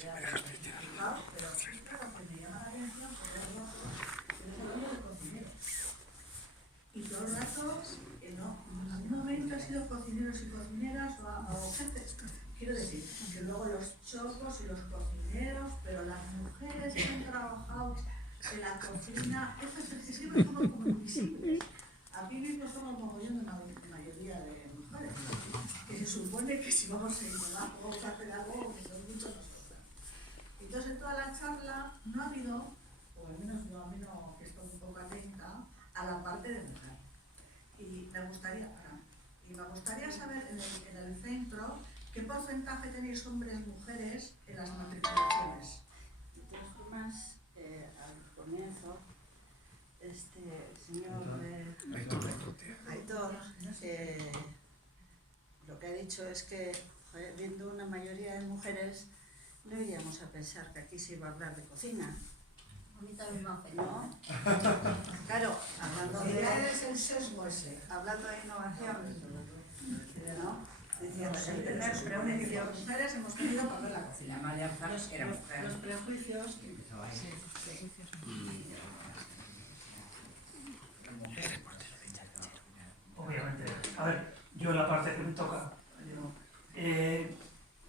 pero justo lo que me llama la atención es hablando de cocineros. Y todo el rato, en algún momento ha sido cocineros y cocineras o jefes. Quiero decir, que luego los chocos y los cocineros, pero las mujeres que han trabajado en la cocina, es que siempre somos como invisibles. Aquí mismo somos mogollón de una mayoría de mujeres, que se supone que si vamos a innovar, vamos a hacer algo que son muchos nosotros. Entonces en toda la charla no ha habido, o al menos yo a mí no, que estoy un poco atenta, a la parte de mujer. Y me gustaría saber en el centro qué porcentaje tenéis hombres y mujeres en las matriculaciones. De todas formas, al comienzo, señor Aitor, lo que ha dicho es que, viendo una mayoría de mujeres, no iríamos a pensar que aquí se iba a hablar de cocina. A mí también me hace, ¿No? Claro, hablando de innovación, ¿no? Diciendo, el tener prejuicios. Mujeres hemos tenido para ver la cocina. La María Alfaros era mujer. Los prejuicios. Obviamente. A ver, yo la parte que me toca.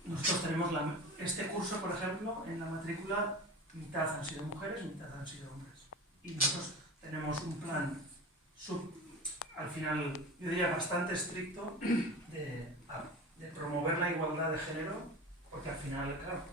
Nosotros tenemos este curso, por ejemplo, en la matrícula, mitad han sido mujeres, mitad han sido hombres. Y nosotros tenemos un plan, al final, yo diría bastante estricto, de promover la igualdad de género, porque al final, claro,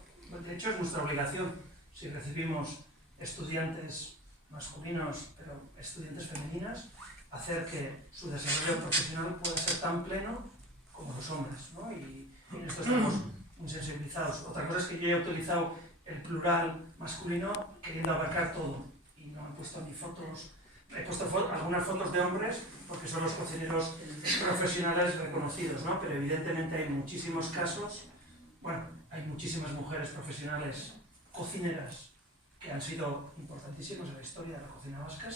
de hecho es nuestra obligación. Si recibimos estudiantes masculinos, pero estudiantes femeninas, hacer que su desarrollo profesional pueda ser tan pleno como los hombres, ¿no? Y en esto estamos muy sensibilizados. Otra cosa es que yo he utilizado el plural masculino queriendo abarcar todo, y no he puesto ni fotos, he puesto algunas fotos de hombres porque son los cocineros profesionales reconocidos, ¿no? Pero evidentemente hay muchísimos casos, bueno, hay muchísimas mujeres profesionales cocineras que han sido importantísimas en la historia de la cocina vasca.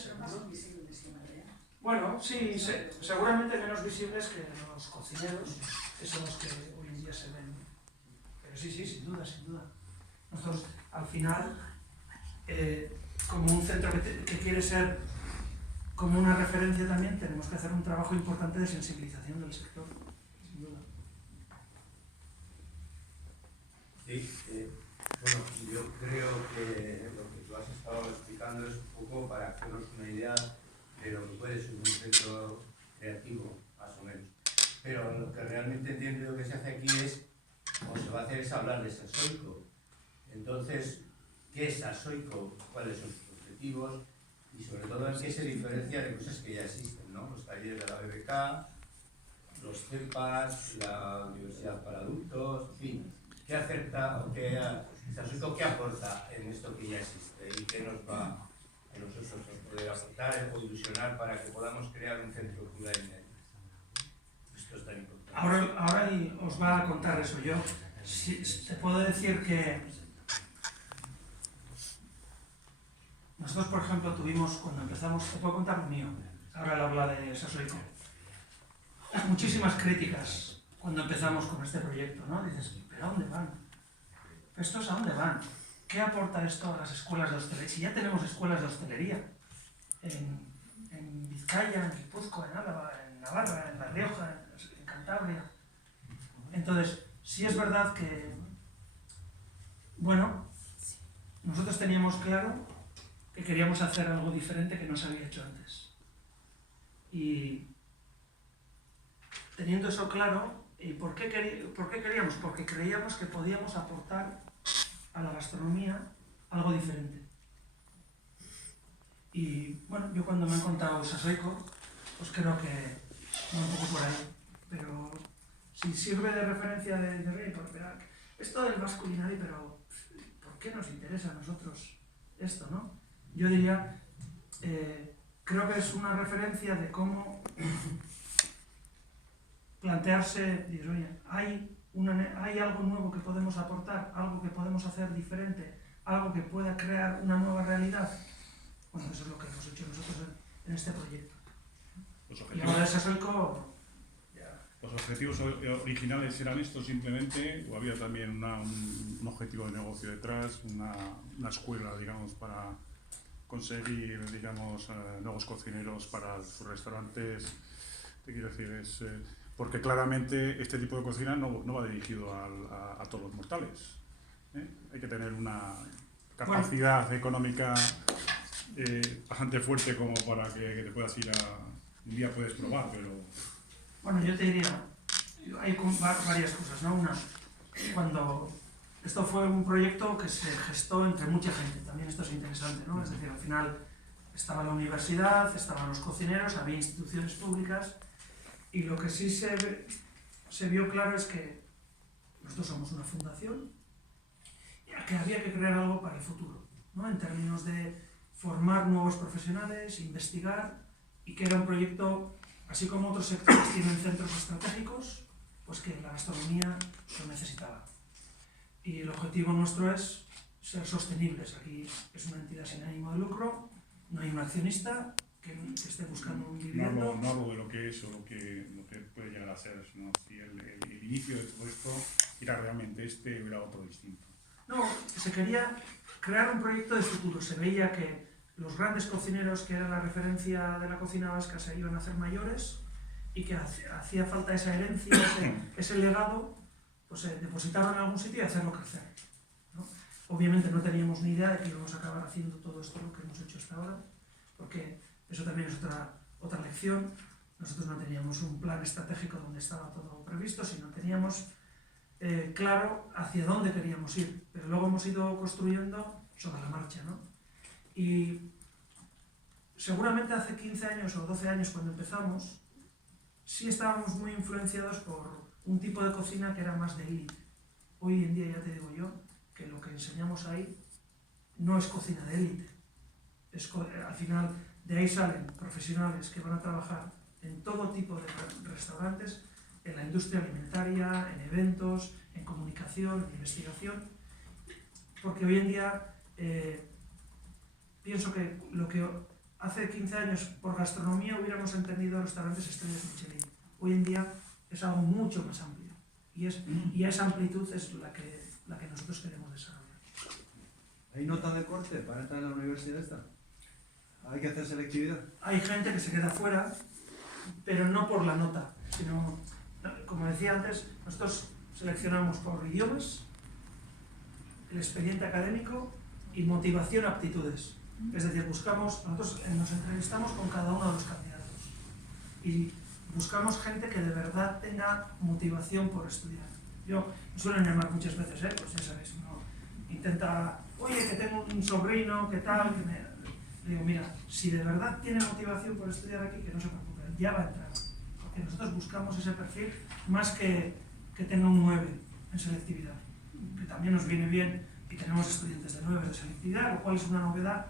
Bueno, sí, seguramente menos visibles que los cocineros, que son los que hoy en día se ven. Pero sí, sin duda, sin duda. Nosotros, al final, como un centro que quiere ser como una referencia también, tenemos que hacer un trabajo importante de sensibilización del sector, sin duda. Sí, bueno, yo creo que lo que tú has estado explicando es un poco para hacernos una idea de lo que puede ser un centro creativo, más o menos. Pero lo que realmente entiendo lo que se hace aquí es, o se va a hacer, es hablar de Sasoico. Entonces, ¿qué es Sasoico? ¿Cuáles son sus objetivos? Y sobre todo, ¿en qué se diferencia de cosas que ya existen, ¿no? Los talleres de la BBK, los CEPAS, la Universidad para Adultos, en fin. ¿Qué acerca o qué Sasoico qué aporta en esto que ya existe y qué nos va a nosotros a poder aportar o ilusionar para que podamos crear un centro plural? Esto es tan importante. Ahora os va a contar eso. Yo te puedo decir que nosotros, por ejemplo, tuvimos, cuando empezamos, te puedo contar lo mío, ahora lo habla de Sasoico, muchísimas críticas cuando empezamos con este proyecto, ¿no? Dices, ¿pero a dónde van? ¿Estos a dónde van? ¿Qué aporta esto a las escuelas de hostelería? Si ya tenemos escuelas de hostelería en Vizcaya, en Guipúzcoa, en Álava, en Navarra, en La Rioja, en Cantabria. Entonces, sí es verdad que, bueno, nosotros teníamos claro que queríamos hacer algo diferente que no se había hecho antes. Y teniendo eso claro, ¿y por qué queríamos? Porque creíamos que podíamos aportar a la gastronomía algo diferente. Y bueno, yo cuando me han contado Sasoico, pues creo que va un poco por ahí. Pero si sirve de referencia de porque esto del Basque Culinary, pero ¿por qué nos interesa a nosotros esto, no? Yo diría, creo que es una referencia de cómo plantearse, dices, oye, hay algo nuevo que podemos aportar, algo que podemos hacer diferente, algo que pueda crear una nueva realidad. Bueno, eso es lo que hemos hecho nosotros en este proyecto. Y ahora de Sasoico, ¿Los objetivos originales eran estos simplemente o había también un objetivo de negocio detrás, una escuela, digamos, para conseguir, digamos, nuevos cocineros para sus restaurantes? Te quiero decir, porque claramente este tipo de cocina no va dirigido a todos los mortales, ¿eh? Hay que tener una capacidad económica bastante fuerte como para que te puedas ir un día puedes probar, pero... Bueno, yo te diría, hay varias cosas, ¿no? Una, cuando esto fue un proyecto que se gestó entre mucha gente, también esto es interesante, ¿no? Es decir, al final estaba la universidad, estaban los cocineros, había instituciones públicas, y lo que sí se vio claro es que nosotros somos una fundación, y que había que crear algo para el futuro, ¿no? En términos de formar nuevos profesionales, investigar, y que era un proyecto, así como otros sectores tienen centros estratégicos, pues que la gastronomía lo necesitaba. Y el objetivo nuestro es ser sostenibles. Aquí es una entidad sin ánimo de lucro, no hay un accionista que esté buscando un dividendo. No hablo de lo que es o lo que puede llegar a ser, sino si el inicio de todo esto era realmente o era otro distinto. No, se quería crear un proyecto de futuro. Se veía que los grandes cocineros, que era la referencia de la cocina vasca, se iban a hacer mayores y que hacía falta esa herencia, ese legado, pues depositarlo en algún sitio y hacerlo crecer, ¿no? Obviamente no teníamos ni idea de que íbamos a acabar haciendo todo esto lo que hemos hecho hasta ahora, porque eso también es otra lección. Nosotros no teníamos un plan estratégico donde estaba todo previsto, sino teníamos claro hacia dónde queríamos ir, pero luego hemos ido construyendo sobre la marcha, ¿no? Y seguramente hace 15 años o 12 años cuando empezamos, sí estábamos muy influenciados por un tipo de cocina que era más de élite. Hoy en día ya te digo yo que lo que enseñamos ahí no es cocina de élite. Al final de ahí salen profesionales que van a trabajar en todo tipo de restaurantes, en la industria alimentaria, en eventos, en comunicación, en investigación, porque hoy en día pienso que lo que hace 15 años por gastronomía hubiéramos entendido restaurantes estrellas Michelin. Hoy en día es algo mucho más amplio y esa amplitud es la que nosotros queremos desarrollar. ¿Hay nota de corte para entrar en la universidad esta? ¿Hay que hacer selectividad? Hay gente que se queda fuera, pero no por la nota, sino, como decía antes, nosotros seleccionamos por idiomas, el expediente académico y motivación, aptitudes. Es decir, nosotros nos entrevistamos con cada uno de los candidatos y buscamos gente que de verdad tenga motivación por estudiar. Me suelen llamar muchas veces, pues ya sabéis, uno intenta, oye, que tengo un sobrino, que tal, digo, mira, si de verdad tiene motivación por estudiar aquí, que no se preocupe, ya va a entrar. Porque nosotros buscamos ese perfil más que tenga un 9 en selectividad, que también nos viene bien y tenemos estudiantes de 9 de selectividad, lo cual es una novedad,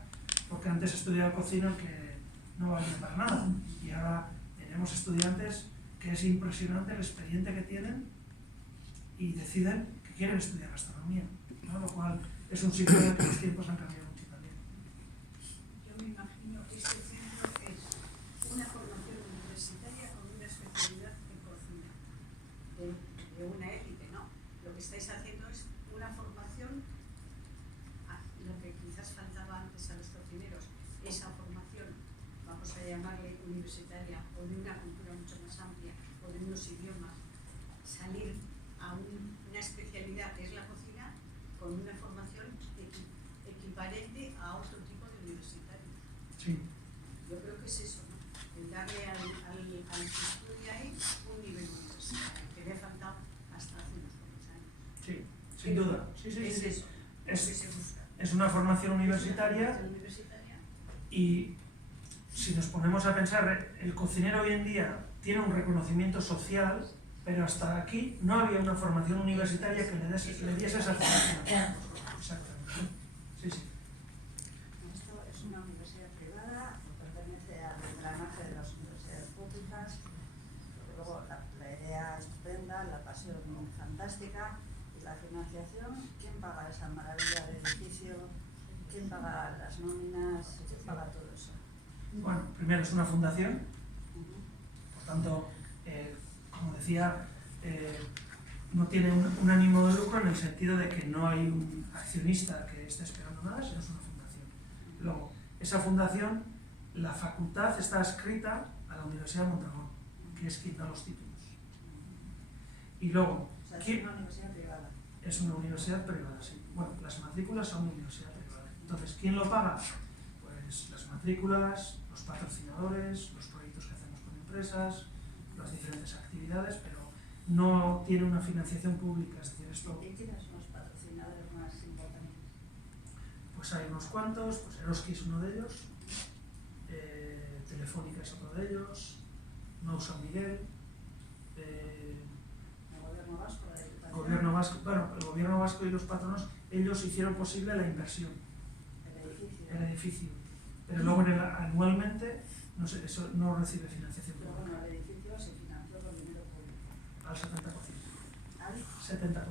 porque antes estudiaba cocina que no valía para nada y ahora tenemos estudiantes que es impresionante el expediente que tienen y deciden que quieren estudiar gastronomía, ¿no? Lo cual es un signo de que los tiempos han cambiado mucho también. Yo me imagino que este centro es una formación universitaria con una especialidad en cocina, de una élite, ¿no? Lo que estáis haciendo es una formación, lo que quizás faltaba antes a los cocineros, esa formación, vamos a llamarle universitaria, o de una cultura mucho más amplia, o de unos idiomas, salir a una especialidad que es la cocina con una formación equivalente a otro tipo de universitario. Sí. Yo creo que es eso, ¿no? El darle al que estudia ahí un nivel universitario, que le ha faltado hasta hace unos pocos años. Sí, sin duda. Sí, Es sí. eso, lo que se busca. Es una formación universitaria Universitaria. y si nos ponemos a pensar, el cocinero hoy en día tiene un reconocimiento social, pero hasta aquí no había una formación universitaria que le diese esa formación. Exactamente. Sí, sí. Esto es una universidad privada, pertenece al engranaje de las universidades públicas, porque luego la idea es estupenda, la pasión fantástica y la financiación, ¿quién paga esa maravilla de edificio? ¿Quién paga las nóminas? ¿Quién paga todo eso? Bueno, primero es una fundación, por tanto, como decía, no tiene un ánimo de lucro en el sentido de que no hay un accionista que esté esperando nada, sino es una fundación. Luego, esa fundación, la facultad está adscrita a la Universidad de Mondragón, que es quien da los títulos. Y luego, O sea, es ¿quién? una universidad privada. Es una universidad privada, sí. Bueno, las matrículas son de universidad privada. Entonces, ¿quién lo paga? Pues las matrículas, los patrocinadores, los proyectos que hacemos con empresas, las diferentes actividades, pero no tiene una financiación pública, es decir, esto, ¿Y quiénes son los patrocinadores más importantes? pues hay unos cuantos, pues Eroski es uno de ellos, Telefónica es otro de ellos, Nou San Miguel, ¿El gobierno vasco, la Diputación? Gobierno Vasco, bueno, el Gobierno Vasco y los patronos, ellos hicieron posible la inversión, el edificio, pero luego anualmente, no sé, eso no recibe financiación Pero pública, bueno, el edificio se financió con dinero público. al 70%. ¿Al? 70%.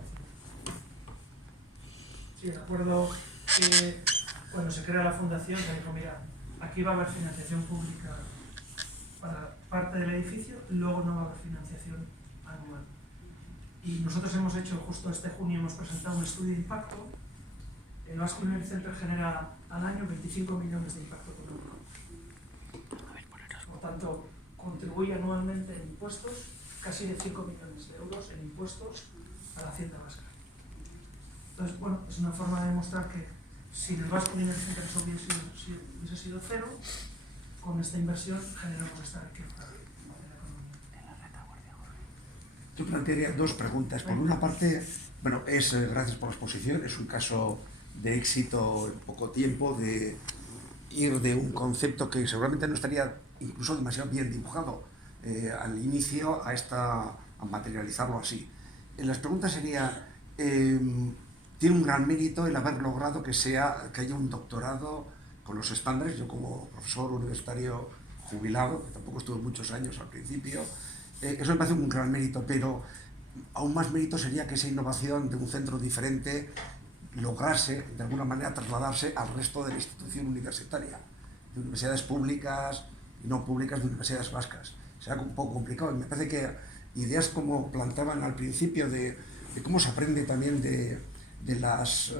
Sí, recuerdo que cuando se crea la fundación se dijo, mira, aquí va a haber financiación pública para parte del edificio, luego no va a haber financiación anual. Y nosotros hemos hecho, justo este junio, hemos presentado un estudio de impacto. El Basque Learning Center genera al año 25 millones de impacto económico. Por tanto, contribuye anualmente en impuestos casi de 5 millones de euros en impuestos a la Hacienda vasca. Entonces, bueno, es una forma de demostrar que si el Basque Learning Center hubiese sido cero, con esta inversión generamos esta riqueza en la economía. Yo plantearía dos preguntas. Por una parte, bueno, gracias por la exposición, es un caso de éxito en poco tiempo, de ir de un concepto que seguramente no estaría incluso demasiado bien dibujado al inicio a materializarlo así. Las preguntas serían, tiene un gran mérito el haber logrado que haya un doctorado con los estándares. Yo como profesor universitario jubilado, que tampoco estuve muchos años al principio, eso me parece un gran mérito, pero aún más mérito sería que esa innovación de un centro diferente lograse, de alguna manera, trasladarse al resto de la institución universitaria, de universidades públicas y no públicas, de universidades vascas. Será un poco complicado. Y me parece que ideas como planteaban al principio de cómo se aprende también de las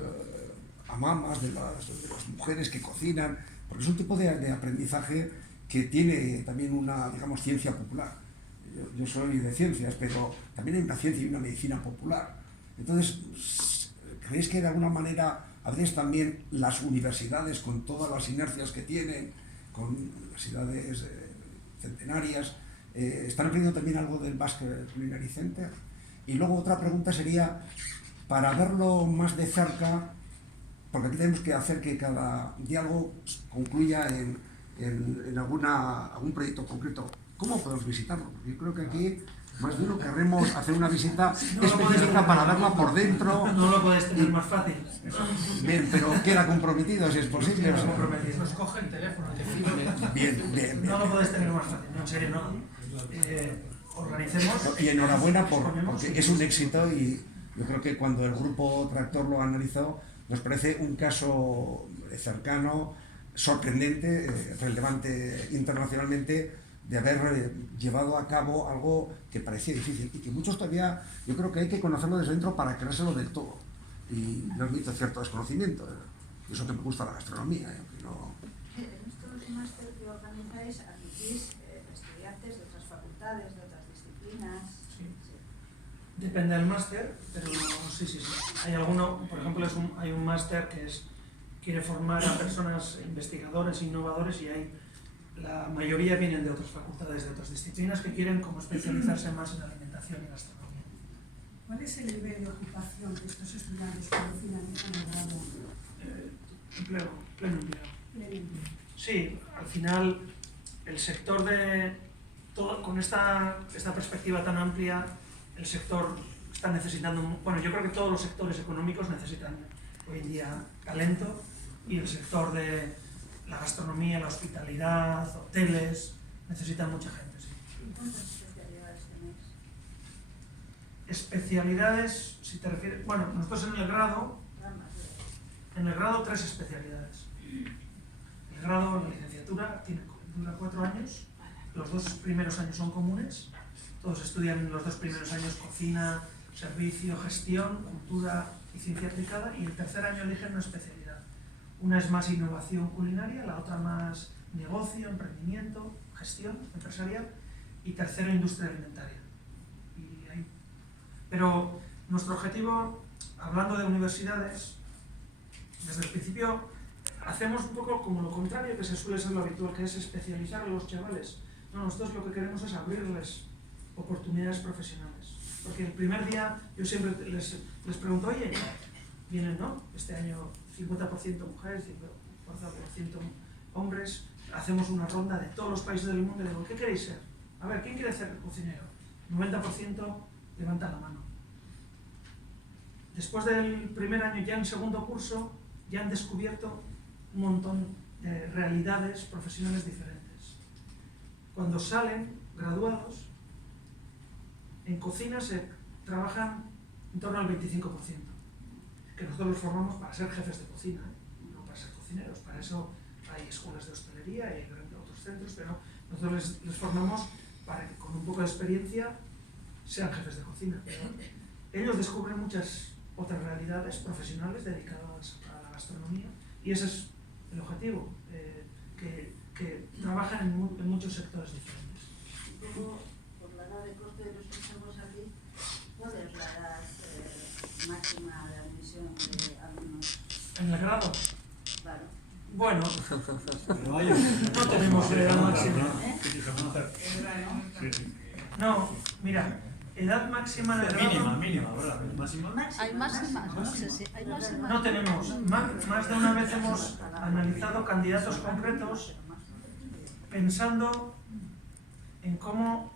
amamas, de las mujeres que cocinan, porque es un tipo de aprendizaje que tiene también una, digamos, ciencia popular. Yo soy de ciencias, pero también hay una ciencia y una medicina popular. Entonces, ¿creéis que de alguna manera a veces también las universidades, con todas las inercias que tienen, con universidades centenarias, están aprendiendo también algo del Basque Culinary Center? Y luego otra pregunta sería, para verlo más de cerca, porque aquí tenemos que hacer que cada diálogo concluya en algún proyecto concreto. ¿Cómo podemos visitarlo? Porque yo creo que aquí más de uno querremos hacer una visita específica para verla por dentro. No lo podéis tener más fácil. Bien, pero queda comprometido si es posible. Queda comprometido. Nos coge el teléfono, te fijo. Bien. No lo podéis tener más fácil, no, en serio, no. Organicemos. Y enhorabuena porque es un éxito, y yo creo que cuando el grupo Tractor lo analizó, nos parece un caso cercano, sorprendente, relevante internacionalmente, de haber llevado a cabo algo que parecía difícil y que muchos todavía, yo creo que hay que conocerlo desde dentro para creérselo del todo. Y yo admito cierto desconocimiento, y eso que me gusta la gastronomía. Aunque no... En estos máster que organizáis, admitís estudiantes de otras facultades, de otras disciplinas. Sí. Depende del máster, pero sí. Hay alguno, por ejemplo, hay un máster que quiere formar a personas investigadores, innovadores, y la mayoría vienen de otras facultades, de otras disciplinas, que quieren como especializarse más en alimentación y gastronomía. ¿Cuál es el nivel de ocupación de estos estudiantes cuando finalizan el grado? Pleno empleo. Sí, al final el sector con esta perspectiva tan amplia, el sector está necesitando, bueno, yo creo que todos los sectores económicos necesitan hoy en día talento, y el sector de la gastronomía, la hospitalidad, hoteles, necesitan mucha gente, sí. ¿Y cuántas especialidades tenéis? Especialidades, si te refieres, bueno, nosotros en el grado, Ramas. 3 especialidades. El grado, la licenciatura, dura 4 años, los 2 primeros años son comunes, Todos estudian en los 2 primeros años cocina, servicio, gestión, cultura y ciencia aplicada, y el tercer año eligen una especialidad. Una es más innovación culinaria, la otra más negocio, emprendimiento, gestión empresarial, y tercero industria alimentaria. Pero nuestro objetivo, hablando de universidades, desde el principio hacemos un poco como lo contrario que se suele ser lo habitual, que es especializar a los chavales. No, nosotros lo que queremos es abrirles oportunidades profesionales. Porque el primer día yo siempre les pregunto, oye, vienen, ¿no? Este año 50% mujeres, 50% hombres, hacemos una ronda de todos los países del mundo y digo, ¿qué queréis ser? A ver, ¿quién quiere ser cocinero? 90% levanta la mano. Después del primer año, ya en segundo curso, ya han descubierto un montón de realidades profesionales diferentes. Cuando salen graduados, en cocina se trabajan en torno al 25%, que nosotros los formamos para ser jefes de cocina, no para ser cocineros. Para eso hay escuelas de hostelería y hay otros centros, pero nosotros les formamos para que con un poco de experiencia sean jefes de cocina. Pero ellos descubren muchas otras realidades profesionales dedicadas a la gastronomía, y ese es el objetivo, que trabajan en muchos sectores diferentes. Luego, por la edad de corte de los que estamos aquí, ¿cuál es la edad máxima de admisión de alumnos? ¿En el grado? Claro. Bueno, Pero hay no tenemos edad máxima. El verano. No, mira, edad máxima de grado mínima, ¿verdad? Máxima. Hay máximas, no sé si hay máximas. no tenemos. Más de una vez hemos analizado candidatos concretos pensando en cómo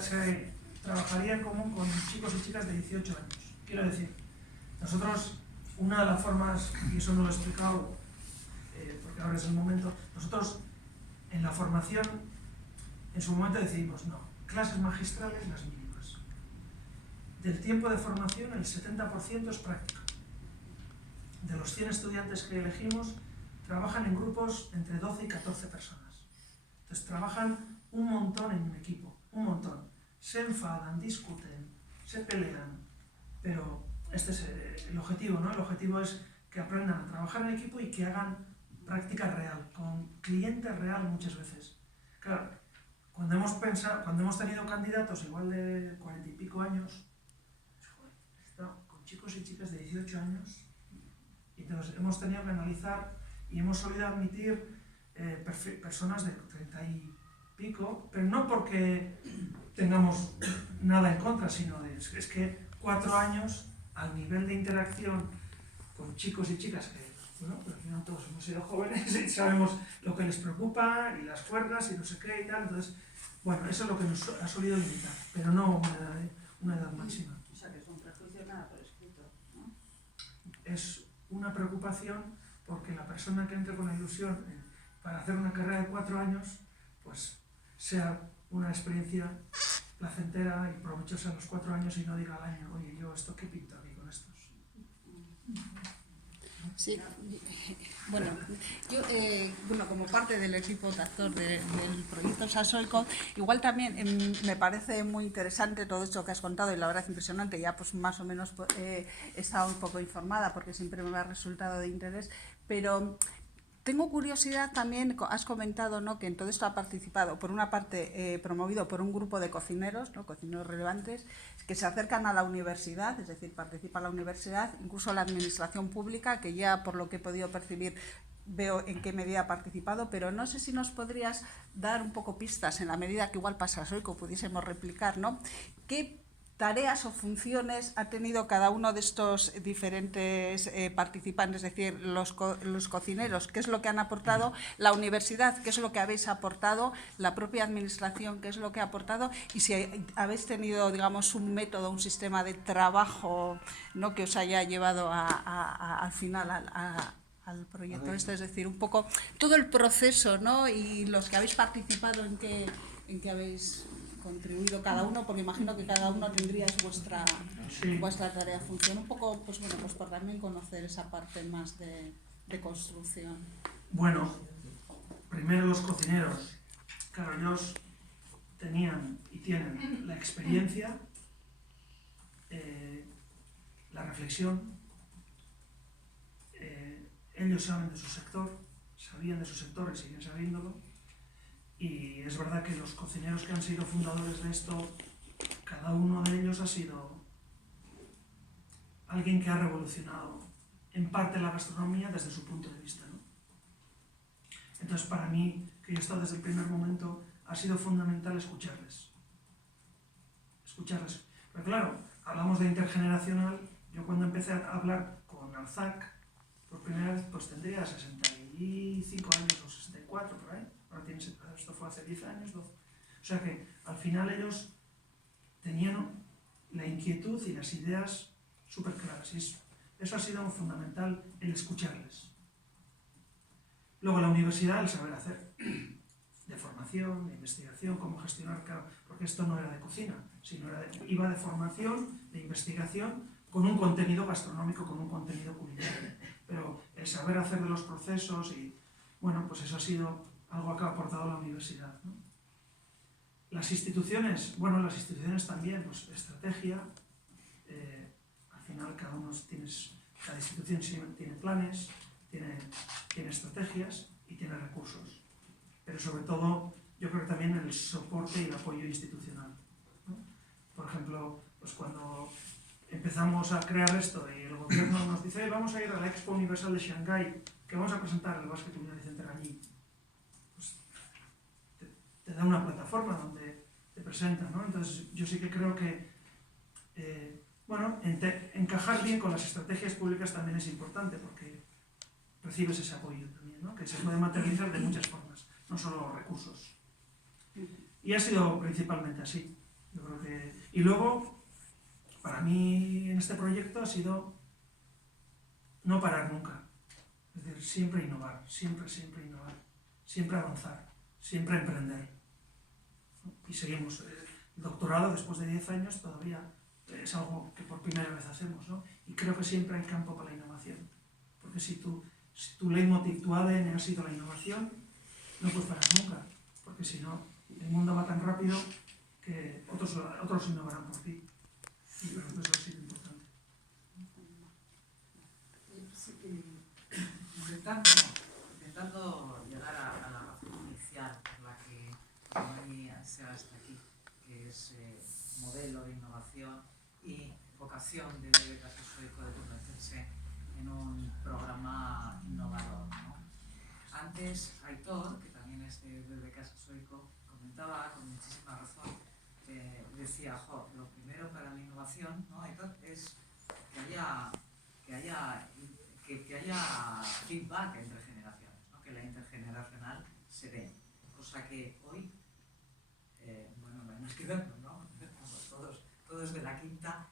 se trabajaría en común con chicos y chicas de 18 años. Quiero decir, nosotros, una de las formas, y eso no lo he explicado porque ahora es el momento, nosotros en la formación, en su momento decidimos, no, clases magistrales las mínimas. Del tiempo de formación, el 70% es práctica. De los 100 estudiantes que elegimos, trabajan en grupos entre 12 y 14 personas. Entonces trabajan un montón en un equipo, un montón. Se enfadan, discuten, se pelean, pero este es el objetivo, ¿no? El objetivo es que aprendan a trabajar en equipo y que hagan práctica real, con cliente real muchas veces. Claro, cuando hemos tenido candidatos igual de 40 y pico años, con chicos y chicas de 18 años, y entonces hemos tenido que analizar y hemos solido admitir personas de 30 y pico, pero no porque tengamos nada en contra, sino es que 4 años al nivel de interacción con chicos y chicas que, bueno, pues al final todos hemos sido jóvenes y sabemos lo que les preocupa y las cuerdas y no sé qué y tal, entonces, bueno, eso es lo que nos ha solido limitar, pero no una edad máxima. O sea, que es un prejuicio nada por escrito, ¿no? Es una preocupación porque la persona que entre con la ilusión para hacer una carrera de 4 años, pues sea una experiencia placentera y provechosa en los 4 años y no diga al año, oye, yo esto qué pinto aquí con estos. Sí, bueno, yo como parte del equipo de actor del proyecto Sasoico, igual también me parece muy interesante todo esto que has contado y la verdad es impresionante, ya pues más o menos he estado un poco informada porque siempre me ha resultado de interés, pero tengo curiosidad también, has comentado, ¿no?, que en todo esto ha participado, por una parte, promovido por un grupo de cocineros, ¿no?, cocineros relevantes, que se acercan a la universidad, es decir, participa la universidad, incluso la administración pública, que ya por lo que he podido percibir veo en qué medida ha participado, pero no sé si nos podrías dar un poco pistas, en la medida que igual pasa hoy, que pudiésemos replicar, ¿no?, qué tareas o funciones ha tenido cada uno de estos diferentes participantes, es decir, los cocineros, qué es lo que han aportado, la universidad, qué es lo que habéis aportado, la propia administración, qué es lo que ha aportado, y si habéis tenido, digamos, un método, un sistema de trabajo, ¿no?, que os haya llevado al final al proyecto este, es decir, un poco todo el proceso, ¿no?, y los que habéis participado, en qué habéis contribuido cada uno, porque imagino que cada uno tendríais vuestra tarea, función, un poco, pues bueno, pues por también conocer esa parte más de construcción. Bueno, primero los cocineros. Claro, ellos tenían y tienen la experiencia, la reflexión, ellos saben de su sector, sabían de su sector y siguen sabiéndolo, y es verdad que los cocineros que han sido fundadores de esto, cada uno de ellos ha sido alguien que ha revolucionado en parte la gastronomía desde su punto de vista, ¿no? Entonces, para mí, que yo he estado desde el primer momento, ha sido fundamental escucharles. Escucharles. Pero claro, hablamos de intergeneracional. Yo cuando empecé a hablar con Arzac, por primera vez, pues tendría 65 años o 64, por ahí. Ahora esto fue hace 10 años, 12. O sea que, al final, ellos tenían la inquietud y las ideas súper claras. Y eso ha sido fundamental, el escucharles. Luego la universidad, el saber hacer, de formación, de investigación, cómo gestionar, porque esto no era de cocina, sino iba de formación, de investigación, con un contenido gastronómico, con un contenido culinario. Pero el saber hacer de los procesos y, bueno, pues eso ha sido algo que ha aportado la universidad, ¿no? Las instituciones, bueno, las instituciones también, pues estrategia, al final cada institución tiene planes, tiene estrategias y tiene recursos. Pero sobre todo, yo creo que también el soporte y el apoyo institucional, ¿no? Por ejemplo, pues cuando empezamos a crear esto y el gobierno nos dice vamos a ir a la Expo Universal de Shanghái, que vamos a presentar el Basque Culinary Center allí, pues te da una plataforma donde te presentan, ¿no? Entonces yo sí que creo que bueno, encajar bien con las estrategias públicas también es importante, porque recibes ese apoyo también, ¿no? Que se puede materializar de muchas formas, no solo recursos. Y ha sido principalmente así. Yo creo que... Y luego, para mí en este proyecto ha sido no parar nunca. Es decir, siempre innovar, siempre innovar, siempre avanzar, siempre emprender. Y seguimos. El doctorado, después de 10 años, todavía es algo que por primera vez hacemos, ¿no? Y creo que siempre hay campo para la innovación. Porque si tu leitmotiv, tu ADN ha sido la innovación, no puedes parar nunca. Porque si no, el mundo va tan rápido que otros innovarán por ti. Y creo que eso ha sido importante. Intentando llegar a la razón inicial por la que hoy se ha hasta aquí, que es modelo de innovación y vocación de Casa Sueco de convertirse en un programa innovador, ¿no? Antes, Aitor, que también es de Casa Sueco, comentaba con muchísima razón, decía, lo primero para la innovación, ¿no, Aitor? Es que haya feedback entre generaciones, ¿no? Que la intergeneracional se dé, cosa que hoy, bueno, nos quedamos, ¿no? Todos de la quinta,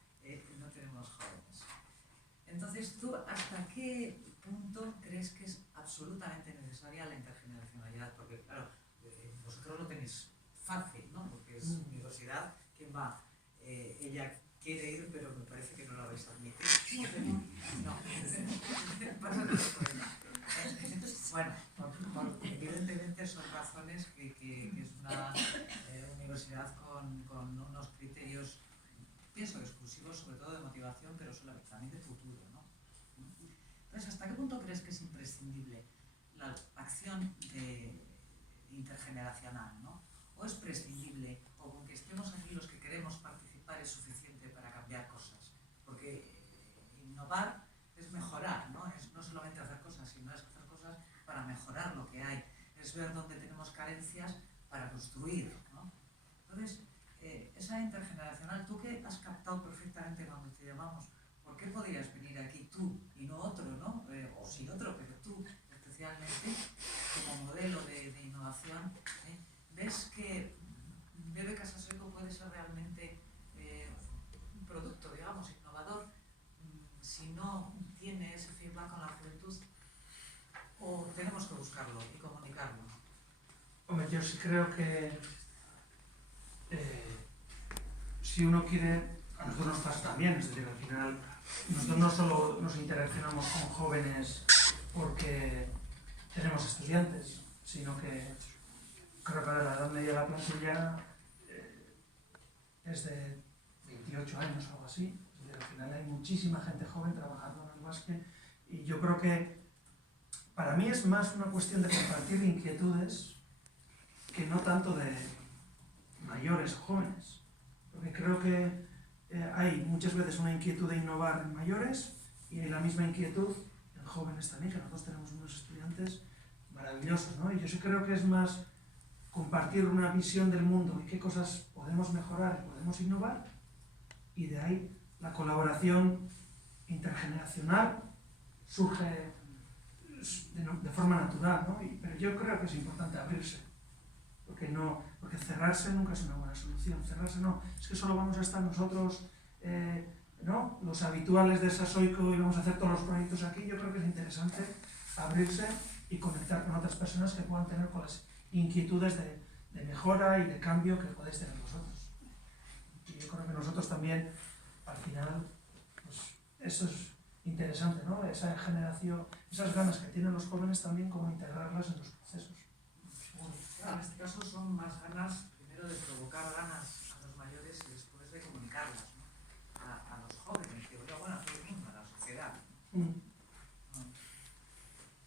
no tenemos jóvenes. Entonces, ¿tú hasta qué punto crees que es absolutamente necesaria la intergeneracionalidad? Porque, claro, vosotros lo tenéis fácil, ¿no? Porque es universidad, ¿quién va? Ella quiere ir, pero me parece que no la vais a admitir. No. Bueno, evidentemente son razones que es una universidad con unos criterios, pienso, exclusivos, sobre todo de motivación, pero también de futuro, ¿no? Entonces, ¿hasta qué punto crees que es imprescindible la acción intergeneracional, ¿no? ¿O es prescindible, o con que estemos aquí los que queremos participar es suficiente para cambiar cosas? Porque innovar es mejorar, ¿no? Es no solamente hacer cosas, sino es hacer cosas para mejorar lo que hay. Es ver dónde tenemos carencias para construir, ¿no? Entonces, esa intergeneracional, tú que has captado perfectamente cuando te llamamos, ¿por qué podrías venir aquí tú y no otro, ¿no? O sí otro, pero tú especialmente, como modelo de innovación, ¿ves que Bebe Casa Sueco puede ser realmente un producto, digamos, innovador, si no tiene ese feedback con la juventud? ¿O tenemos que buscarlo y comunicarlo? Hombre, yo sí creo que si uno quiere, a nosotros nos pasa también, es decir, al final nosotros no solo nos interaccionamos con jóvenes porque tenemos estudiantes, sino que creo que a la edad media de la plantilla es de 28 años o algo así. Es decir, al final hay muchísima gente joven trabajando en el básquet y yo creo que para mí es más una cuestión de compartir inquietudes que no tanto de mayores o jóvenes. Porque creo que hay muchas veces una inquietud de innovar en mayores y hay la misma inquietud en jóvenes también, que nosotros tenemos unos estudiantes maravillosos, ¿no? Y yo sí creo que es más compartir una visión del mundo y qué cosas podemos mejorar, podemos innovar, y de ahí la colaboración intergeneracional surge de forma natural, ¿no? Pero yo creo que es importante abrirse, porque cerrarse nunca es una buena solución. Cerrarse no, es que solo vamos a estar nosotros, ¿no?, los habituales de Sasoico, y vamos a hacer todos los proyectos aquí. Yo creo que es interesante abrirse y conectar con otras personas que puedan tener con las inquietudes de mejora y de cambio que podéis tener vosotros. Y yo creo que nosotros también, al final, pues eso es interesante, ¿no? Esa generación, esas ganas que tienen los jóvenes también, como integrarlas en los procesos. En este caso son más ganas, primero de provocar ganas a los mayores y después de comunicarlas, ¿no?, a los jóvenes, que bueno, a todo el mundo, a la sociedad.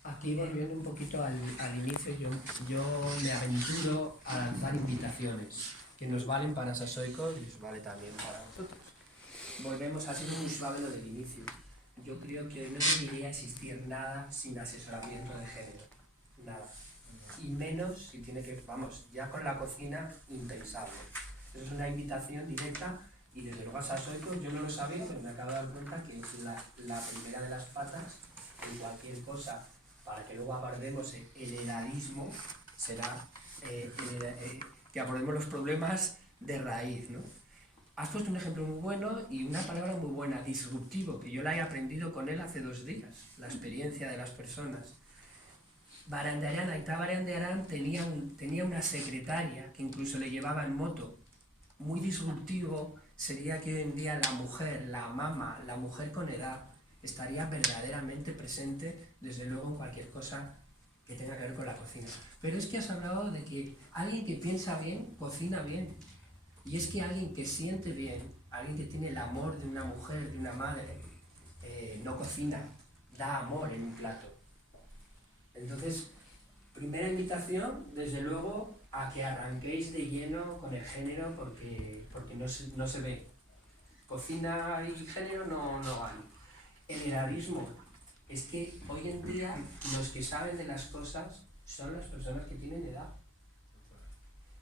Aquí, volviendo un poquito al inicio, yo me aventuro a lanzar invitaciones que nos valen para Sasoico y os vale también para vosotros. Volvemos, ha sido muy suave lo del inicio. Yo creo que no debería existir nada sin asesoramiento de género, nada. Y menos si tiene que, vamos, ya con la cocina, impensable. Eso es una invitación directa y desde luego a Sasoico, yo no lo sabía, pero me acabo de dar cuenta que es la primera de las patas en cualquier cosa, para que luego abordemos el edadismo, será que abordemos los problemas de raíz, ¿no? Has puesto un ejemplo muy bueno y una palabra muy buena, disruptivo, que yo la he aprendido con él hace 2 días, la experiencia de las personas. Barandiarán, Aitá Barandiarán tenía una secretaria que incluso le llevaba en moto. Muy disruptivo sería que hoy en día la mujer, la mama, la mujer con edad, estaría verdaderamente presente, desde luego, en cualquier cosa que tenga que ver con la cocina. Pero es que has hablado de que alguien que piensa bien, cocina bien. Y es que alguien que siente bien, alguien que tiene el amor de una mujer, de una madre, no cocina, da amor en un plato. Entonces, primera invitación, desde luego, a que arranquéis de lleno con el género, porque no se ve. Cocina y género no van. El edadismo, es que hoy en día los que saben de las cosas son las personas que tienen edad.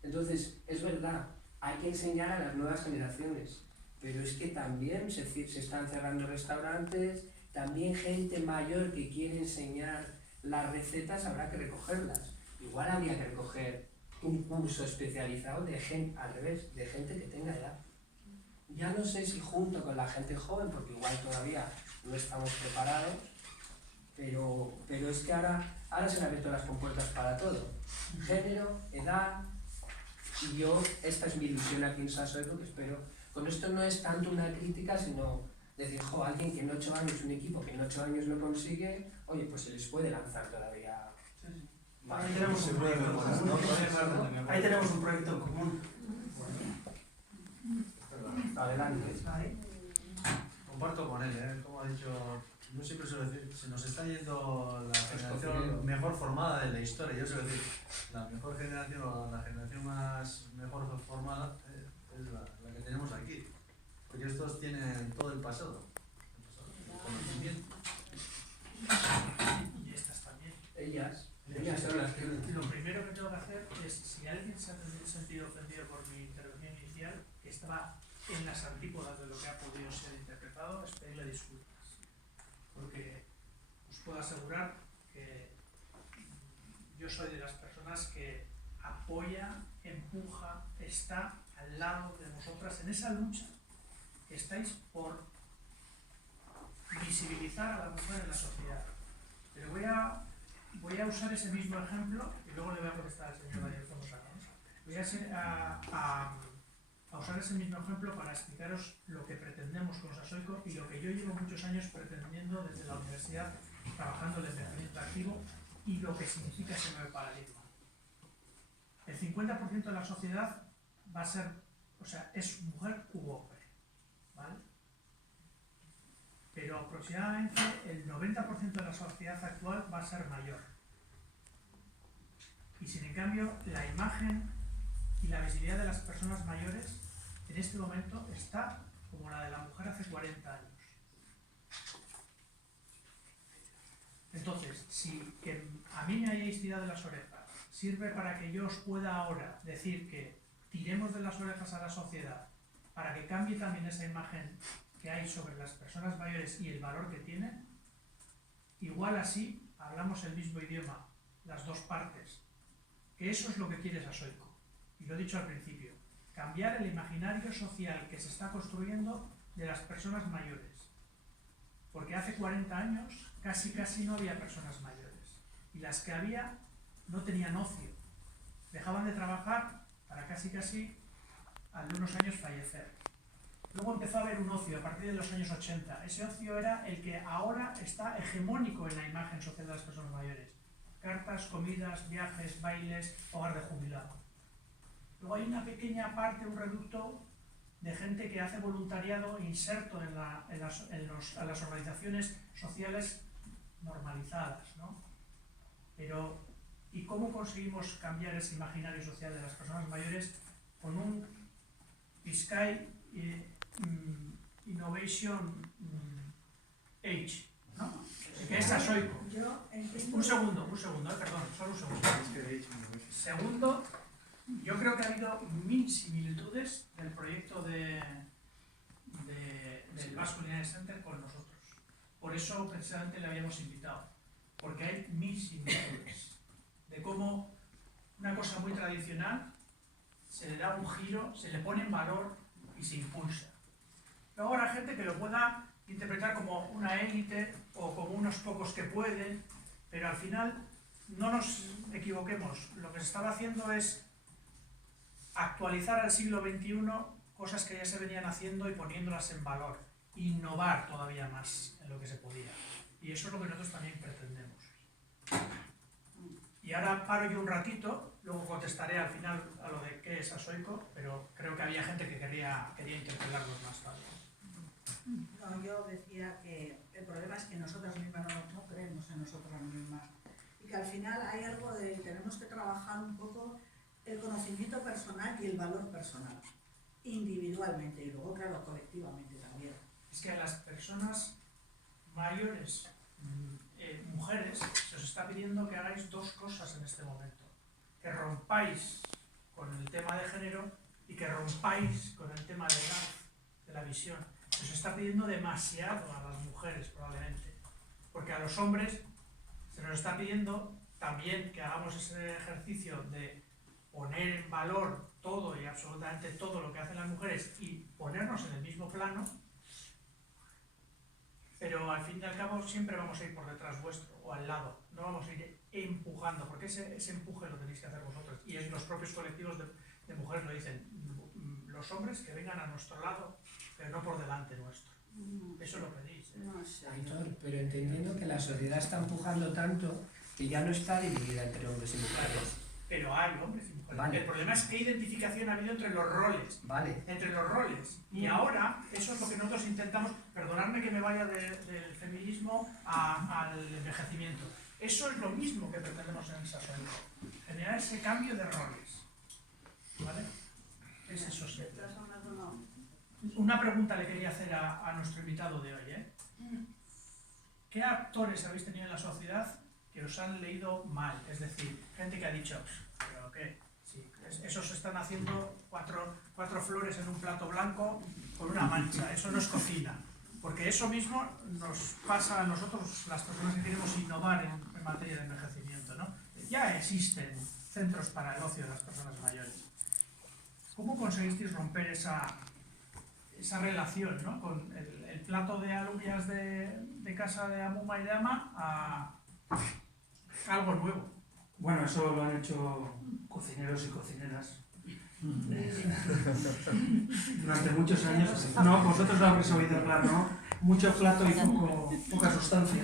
Entonces, es verdad, hay que enseñar a las nuevas generaciones, pero es que también se están cerrando restaurantes, también gente mayor que quiere enseñar las recetas habrá que recogerlas. Igual habría que recoger un curso especializado de gente, al revés, de gente que tenga edad. Ya no sé si junto con la gente joven, porque igual todavía no estamos preparados, pero es que ahora se han abierto las compuertas para todo. Género, edad, y esta es mi ilusión aquí en Sasoico, que espero, con esto no es tanto una crítica, sino decir, alguien que en 8 años, un equipo que en 8 años lo consigue, oye, pues se les puede lanzar todavía. Más. Ahí tenemos un proyecto en común. Ahí tenemos un proyecto en común. Adelante. Comparto con él, como ha dicho, yo siempre suelo decir, se nos está yendo la generación mejor formada de la historia. Yo suelo decir, la mejor generación o la generación más mejor formada es la que tenemos aquí. Porque estos tienen todo el pasado, el conocimiento. Y estas también. Ellas son las que... Lo primero que tengo que hacer es, si alguien se ha sentido ofendido por mi intervención inicial, que estaba en las antípodas de lo que ha podido ser interpretado, es pedirle disculpas. Porque os puedo asegurar que yo soy de las personas que apoya, empuja, está al lado de vosotras en esa lucha que estáis por visibilizar a la mujer en la sociedad. Pero voy a usar ese mismo ejemplo y luego le voy a contestar al señor Daniel Fonsaca. Voy a usar ese mismo ejemplo para explicaros lo que pretendemos con Sasoico y lo que yo llevo muchos años pretendiendo desde la universidad, trabajando en el envejecimiento activo y lo que significa ese nuevo paradigma. El 50% de la sociedad va a ser, o sea, es mujer u hombre, ¿vale? Pero aproximadamente el 90% de la sociedad actual va a ser mayor. Y sin en cambio, la imagen y la visibilidad de las personas mayores en este momento está como la de la mujer hace 40 años. Entonces, si que a mí me hayáis tirado de las orejas sirve para que yo os pueda ahora decir que tiremos de las orejas a la sociedad para que cambie también esa imagen que hay sobre las personas mayores y el valor que tienen, igual así hablamos el mismo idioma, las dos partes, que eso es lo que quiere Sasoico. Y lo he dicho al principio, cambiar el imaginario social que se está construyendo de las personas mayores. Porque hace 40 años casi no había personas mayores. Y las que había no tenían ocio. Dejaban de trabajar para casi al unos años fallecer. Luego empezó a haber un ocio a partir de los años 80. Ese ocio era el que ahora está hegemónico en la imagen social de las personas mayores. Cartas, comidas, viajes, bailes, hogar de jubilado. Luego hay una pequeña parte, un reducto de gente que hace voluntariado inserto en las organizaciones sociales normalizadas, ¿no? Pero, ¿y cómo conseguimos cambiar ese imaginario social de las personas mayores con un Biscay Innovation Age, ¿no? Que es Sasoico. Un segundo, perdón, solo un segundo. Segundo, yo creo que ha habido 1000 similitudes del proyecto del Basque Culinary Center con nosotros. Por eso precisamente le habíamos invitado, porque hay 1000 similitudes de cómo una cosa muy tradicional se le da un giro, se le pone en valor y se impulsa. Luego habrá gente que lo pueda interpretar como una élite o como unos pocos que pueden, pero al final no nos equivoquemos, lo que se estaba haciendo es actualizar al siglo XXI cosas que ya se venían haciendo y poniéndolas en valor, innovar todavía más en lo que se podía. Y eso es lo que nosotros también pretendemos. Y ahora paro yo un ratito, luego contestaré al final a lo de qué es Sasoico, pero creo que había gente que quería interpelarnos más tarde. No, yo decía que el problema es que nosotras mismas no creemos en nosotras mismas y que al final hay algo de tenemos que trabajar un poco el conocimiento personal y el valor personal, individualmente y luego, claro, colectivamente también. Es que a las personas mayores, mujeres, se os está pidiendo que hagáis dos cosas en este momento. Que rompáis con el tema de género y que rompáis con el tema de la visión. Se os está pidiendo demasiado a las mujeres probablemente, porque a los hombres se nos está pidiendo también que hagamos ese ejercicio de poner en valor todo y absolutamente todo lo que hacen las mujeres y ponernos en el mismo plano, pero al fin y al cabo siempre vamos a ir por detrás vuestro o al lado, no vamos a ir empujando, porque ese empuje lo tenéis que hacer vosotros y es los propios colectivos de mujeres lo dicen, los hombres que vengan a nuestro lado, pero no por delante nuestro. Eso lo pedís. Aitor, pero entendiendo que la sociedad está empujando tanto que ya no está dividida entre hombres y mujeres. Pero hay hombres y mujeres. Vale. El problema es qué identificación ha habido entre los roles. Vale. Entre los roles. Y ahora, eso es lo que nosotros intentamos, perdonadme que me vaya del feminismo al envejecimiento. Eso es lo mismo que pretendemos en esa sociedad. Generar ese cambio de roles. ¿Vale? Es eso sí. Una pregunta le quería hacer a nuestro invitado de hoy, ¿eh? ¿Qué actores habéis tenido en la sociedad que os han leído mal? Es decir, gente que ha dicho, ¿pero qué? Sí, esos están haciendo cuatro flores en un plato blanco con una mancha, eso no es cocina. Porque eso mismo nos pasa a nosotros, las personas que queremos innovar en materia de envejecimiento, ¿no? Ya existen centros para el ocio de las personas mayores. ¿Cómo conseguisteis romper esa relación, ¿no? Con el plato de alubias de casa de Amuma y de Ama a algo nuevo? Bueno, eso lo han hecho cocineros y cocineras durante muchos años. No, vosotros lo habréis oído hablar, ¿no? Mucho plato y poca sustancia.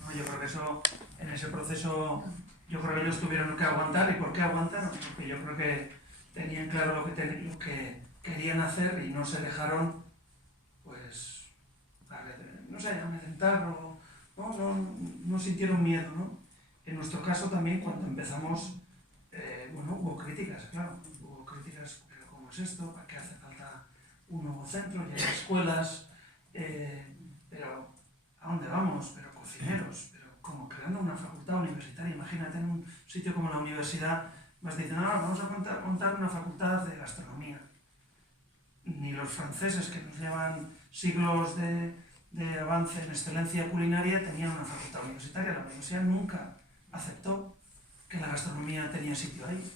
No, yo creo que eso, en ese proceso, yo creo que ellos tuvieron que aguantar. ¿Y por qué aguantaron? Porque yo creo que tenían claro lo que querían hacer y no se dejaron, pues, no sé, amedrentar o no sintieron miedo, ¿no? En nuestro caso también, cuando empezamos, bueno, hubo críticas, claro, hubo críticas, pero ¿cómo es esto? ¿Para qué hace falta un nuevo centro? Ya hay escuelas, pero ¿a dónde vamos? Pero cocineros, pero como creando una facultad universitaria, imagínate en un sitio como la universidad, vas diciendo, no, vamos a montar una facultad de gastronomía. Ni los franceses, que nos llevan siglos de avance en excelencia culinaria, tenían una facultad universitaria. La universidad nunca aceptó que la gastronomía tenía sitio ahí.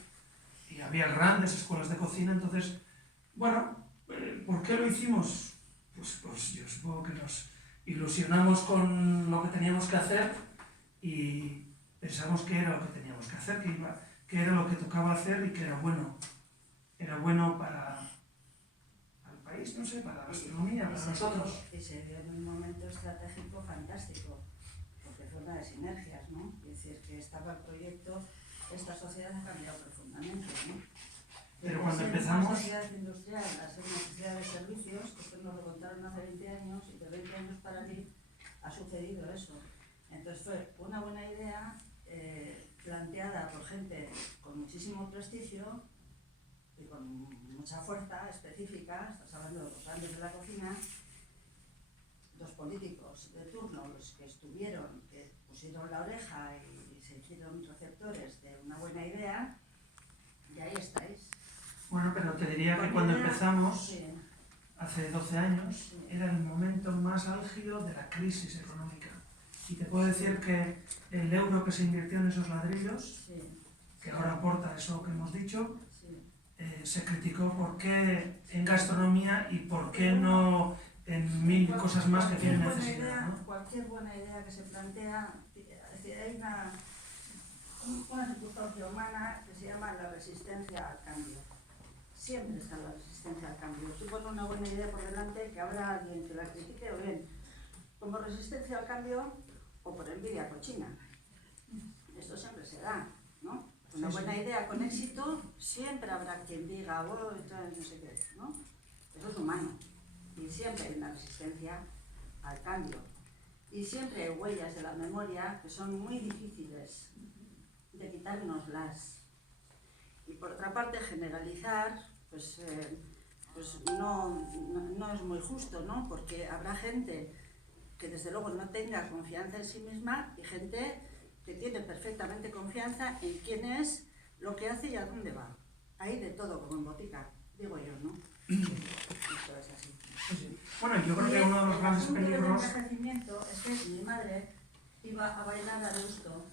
Y había grandes escuelas de cocina, entonces, bueno, ¿por qué lo hicimos? Pues yo supongo que nos ilusionamos con lo que teníamos que hacer y pensamos que era lo que teníamos que hacer, que era lo que tocaba hacer y que era bueno para el país, no sé, para la gastronomía, para nosotros. Y se dio en un momento estratégico fantástico, porque fue una de sinergias, ¿no? Es decir, que estaba el proyecto, esta sociedad ha cambiado profundamente, ¿no? Pero cuando ser empezamos... una sociedad industrial a ser una sociedad de servicios, que ustedes nos lo contaron hace 20 años, y de 20 años para aquí ha sucedido eso. Entonces fue una buena idea planteada por gente con muchísimo prestigio y con mucha fuerza específica. Estás hablando de los grandes de la cocina, los políticos de turno, los que estuvieron, que pusieron la oreja y se hicieron receptores de una buena idea, y ahí estáis. Bueno, pero te diría que cuando empezamos, hace 12 años, era el momento más álgido de la crisis económica. Y te puedo decir que el euro que se invirtió en esos ladrillos, que ahora aporta eso que hemos dicho, se criticó por qué en gastronomía y por qué no en mil cosas más que tienen necesidad, ¿no? Cualquier buena idea que se plantea, es decir, hay una circunstancia humana que se llama la resistencia al cambio. Siempre está la resistencia al cambio. Tú pones una buena idea por delante, que habrá alguien que la critique o bien como resistencia al cambio o por envidia cochina. Esto siempre se da, ¿no? Una buena idea con éxito, siempre habrá quien diga, oh, no sé qué, ¿no? Eso es humano. Y siempre hay una resistencia al cambio. Y siempre hay huellas de la memoria que son muy difíciles de quitárnoslas. Y por otra parte, generalizar, pues no es muy justo, ¿no? Porque habrá gente que desde luego no tenga confianza en sí misma y gente que tiene perfectamente confianza en quién es, lo que hace y a dónde va. Hay de todo, como en botica, digo yo, ¿no? Esto es así. Bueno, yo creo que uno de los grandes peligros... El envejecimiento es que mi madre iba a bailar a gusto,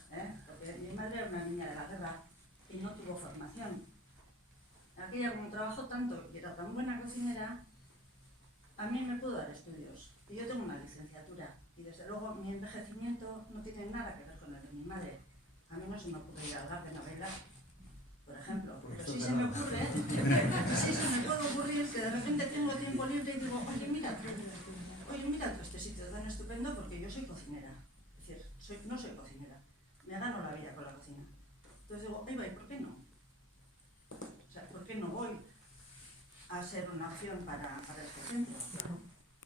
porque mi madre era una niña de la guerra y no tuvo formación. Aquella, como trabajó tanto y era tan buena cocinera, a mí me pudo dar estudios. Y yo tengo una licenciatura. Y desde luego mi envejecimiento no tiene nada que ver con el de mi madre. A mí no se me ocurre ir al Garden a bailar, por ejemplo. Pero sí se me ocurre, sí se me puede ocurrir que de repente tengo tiempo libre y digo, oye, mira, este sitio es tan estupendo porque yo soy cocinera. Es decir, no soy cocinera. Me gano la vida con la cocina. Entonces digo, ¿y por qué no? O sea, ¿por qué no voy a ser una opción para este centro?